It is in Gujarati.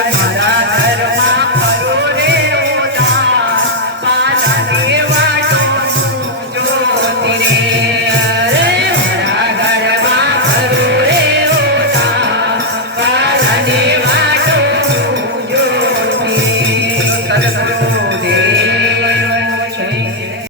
મારા ધર્મ